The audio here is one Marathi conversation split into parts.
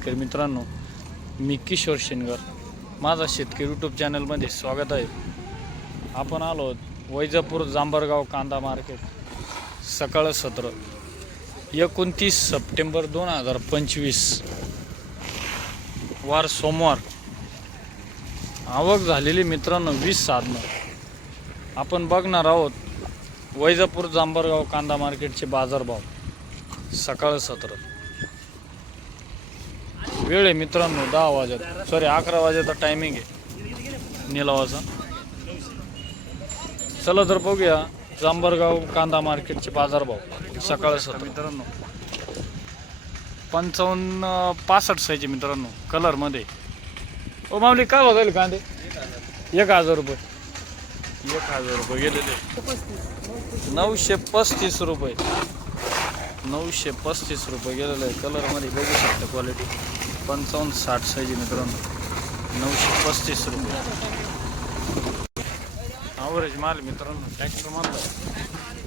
शेतकरी मित्रांनो मी किशोर शेनगर. माझा शेतकरी यूट्यूब चॅनलमध्ये स्वागत आहे. आपण आलो आहोत वैजापूर जांभरगाव कांदा मार्केट सकाळ सत्र. एकोणतीस सप्टेंबर दोन हजार पंचवीस. वार सोमवार. आवक झालेली मित्रांनो वीस साधनं. आपण बघणार आहोत वैजापूर जांभरगाव कांदा मार्केटचे बाजारभाव. सकाळ सत्र. वेळ आहे मित्रांनो दहा वाजत. सॉरी अकरा वाजेचा टायमिंग आहे. निलावाचा. चला तर बघूया जांभरगाव कांदा मार्केटचे बाजारभाव. सकाळ सत्र. मित्रांनो. पंचावन्न पासष्ट साईजचे मित्रांनो कलरमध्ये ओ मामली काय बघायला कांदे? एक हजार रुपये. एक हजार रुपये गेलेले. नऊशे पस्तीस रुपये. नऊशे पस्तीस रुपये गेलेलं कलरमध्ये बघू शकता क्वालिटी पंचावन्न साठ साईज नऊशे नऊशे पस्तीस रुपये. ॲव्हरेज माल मित्रांनो. ट्रॅक्टर माल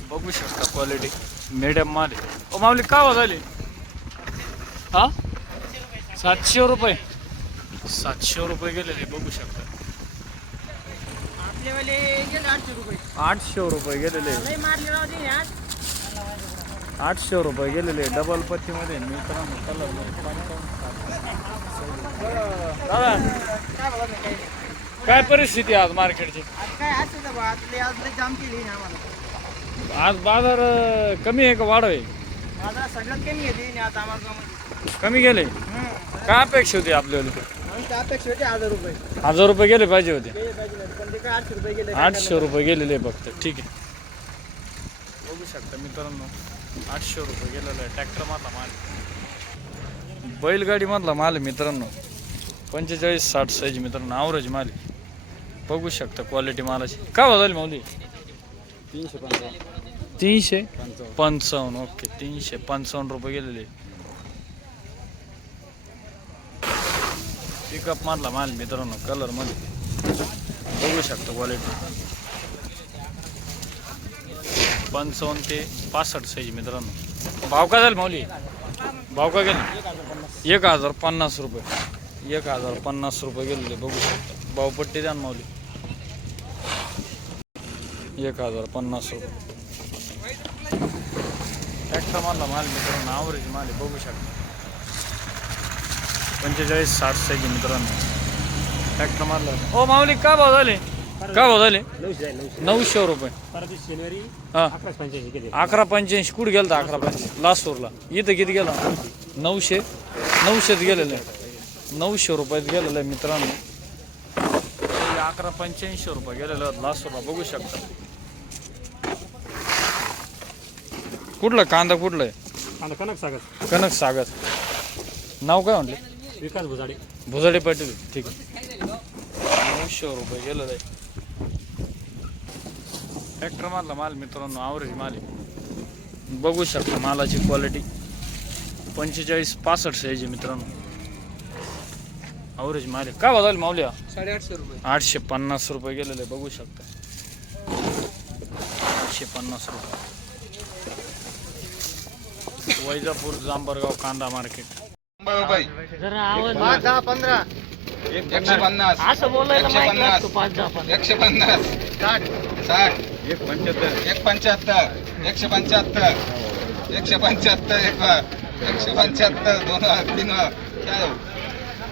बघू शकता क्वालिटी मिडियम माल ओ माऊली का झाली हा? सातशे रुपये. सातशे रुपये गेलेले बघू शकता. आठशे रुपये. गेलेले. आठशे रुपये गेलेले डबल पत्तीमध्ये मित्रांनो कलर दादा काय परिस्थिती आहे आज मार्केटची? आज बाजार कमी आहे का वाढव आहे? सगळ्यात कमी कमी गेले? काय अपेक्षा होती आपल्याला? अपेक्षा हजार रुपये हजार रुपये गेले पाहिजे होते. आठशे रुपये आठशे रुपये गेलेले फक्त. ठीक आहे. बघू शकता मित्रांनो. आठशे रुपये गेलेलं आहे. ट्रॅक्टर मधला माल. बैलगाडी मधला माल मित्रांनो. पंचेचाळीस साठ साईज मित्रांनो आवरेज माल बघू शकता क्वालिटी मालाची. काय झाली माऊली? तीनशे पंचावन्न. तीनशे पंचावन्न ओके तीनशे पंचावन्न रुपये गेलेले पिकअप मधला माल मित्रांनो कलरमध्ये बघू शकता क्वालिटी पंचावन्न ते पासष्ट साईज मित्रांनो. भाव का झाला माऊली? भाव का गेले? एक हजार पन्नास रुपये. एक हजार पन्नास रुपये गेलेले बघू शकता. भावपट्टी द्या माऊली. एक हजार पन्नास रुपये. ट्रॅक्टर मारला माल मित्रांनो आवरेज माल बघू शकता. पंचेचाळीस साठ साईज मित्रांनो. ट्रॅक्टर मारला ओ माऊली का भाव झाले? का भाव झाले? नऊशे नऊशे. नऊशे रुपये. परत शनिवारी हा. अकरा पंच्याऐंशी अकरा पंच्याऐंशी. कुठे गेलता अकरा पंच्याऐंशी? लासूरला इथं किती गेला? नऊशे. नऊशेत गेलेलं आहे. नऊशे रुपयात गेलेलं आहे मित्रांनो. हे अकरा पंच्याऐंशी रुपये गेलेलं आहे लासूरला बघू शकता. कुठलं? कांदा कुठलं आहे? कनक सागर. कनक सागर. नाव काय म्हटले? विकास भुजाडे. भुजाडे पाटील. ठीक आहे. नऊशे रुपये गेलेलं आहे. ट्रॅक्टर मारला माल मित्रांनो आवरेज माल आहे. बघू शकता मालाची क्वालिटी पंचेचाळीस पासष्ट साईज आहे मित्रांनो. आवरेज माल आहे. काय बदल माऊल्या साडेआठशे रुपये. आठशे पन्नास रुपये गेलेले बघू शकता. आठशे पन्नास रुपये. वैजापूर जांभरगाव कांदा मार्केट. जरा पंधरा. एकशे पन्नास. असं बोलायला एकशे पन्नास. साठ. साठ. एक पंच्याहत्तर. एकशे पंच्याहत्तर. एकशे पंच्याहत्तर एक एकशे पंच्याहत्तर. दोन तीन काय